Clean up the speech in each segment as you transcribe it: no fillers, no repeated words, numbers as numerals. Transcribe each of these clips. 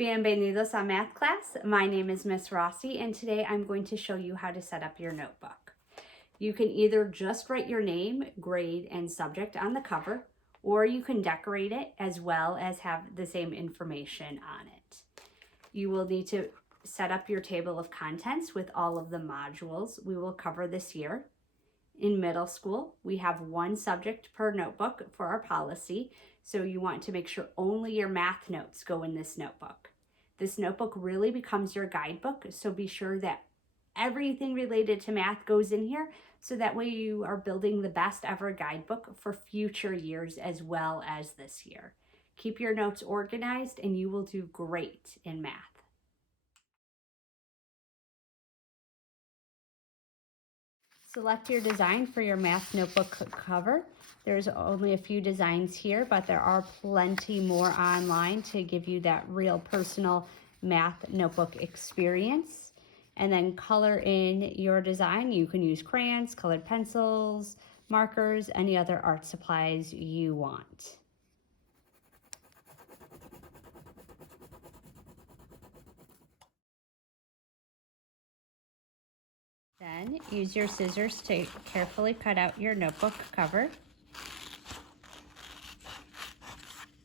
Bienvenidos a math class. My name is Miss Rossi, and today I'm going to show you how to set up your notebook. You can either just write your name, grade, and subject on the cover, or you can decorate it as well as have the same information on it. You will need to set up your table of contents with all of the modules we will cover this year. In middle school, we have one subject per notebook for our policy, so you want to make sure only your math notes go in this notebook. This notebook really becomes your guidebook, so be sure that everything related to math goes in here, so that way you are building the best ever guidebook for future years as well as this year. Keep your notes organized and you will do great in math. Select your design for your math notebook cover. There's only a few designs here, but there are plenty more online to give you that real personal math notebook experience. And then color in your design. You can use crayons, colored pencils, markers, any other art supplies you want. Then use your scissors to carefully cut out your notebook cover.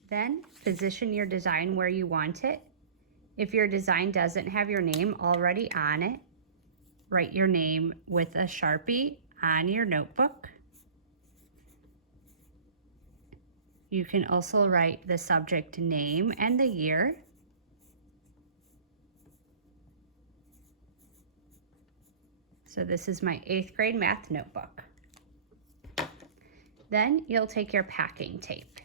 Then position your design where you want it. If your design doesn't have your name already on it, write your name with a Sharpie on your notebook. You can also write the subject name and the year. So this is my 8th grade math notebook. Then you'll take your packing tape.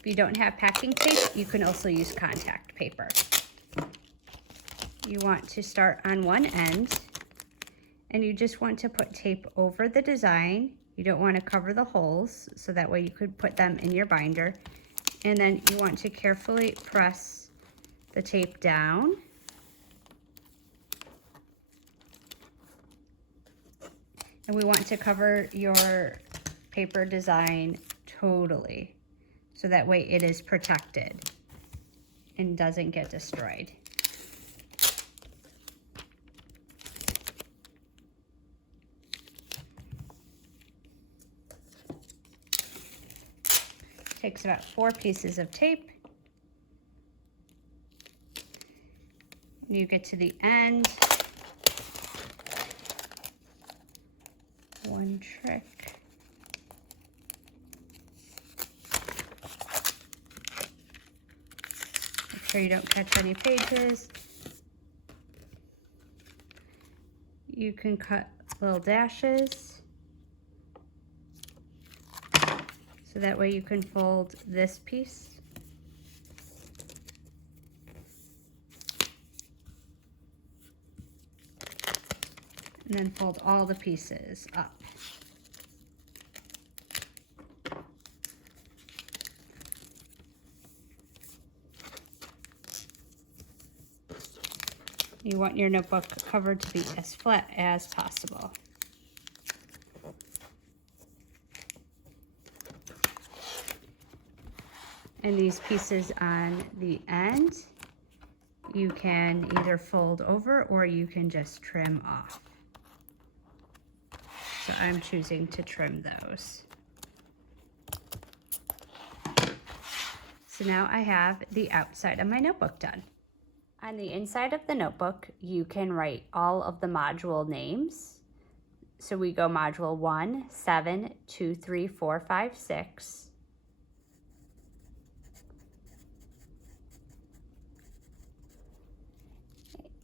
If you don't have packing tape, you can also use contact paper. You want to start on one end, and you just want to put tape over the design. You don't want to cover the holes, so that way you could put them in your binder. And then you want to carefully press the tape down. And we want to cover your paper design totally, so that way it is protected and doesn't get destroyed. Takes about 4 pieces of tape. You get to the end. One trick. Make sure you don't catch any pages. You can cut little dashes, so that way you can fold this piece. And then fold all the pieces up. You want your notebook cover to be as flat as possible. And these pieces on the end, you can either fold over or you can just trim off. So I'm choosing to trim those. So now I have the outside of my notebook done. On the inside of the notebook, you can write all of the module names. So we go module 1, 7, 2, 3, 4, 5, 6.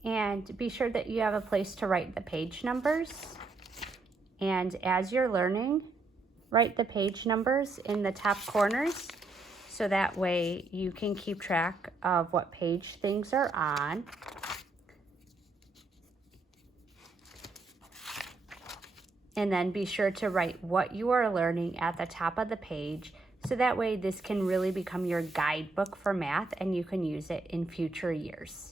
And be sure that you have a place to write the page numbers. And as you're learning, write the page numbers in the top corners, so that way you can keep track of what page things are on. And then be sure to write what you are learning at the top of the page, so that way this can really become your guidebook for math and you can use it in future years.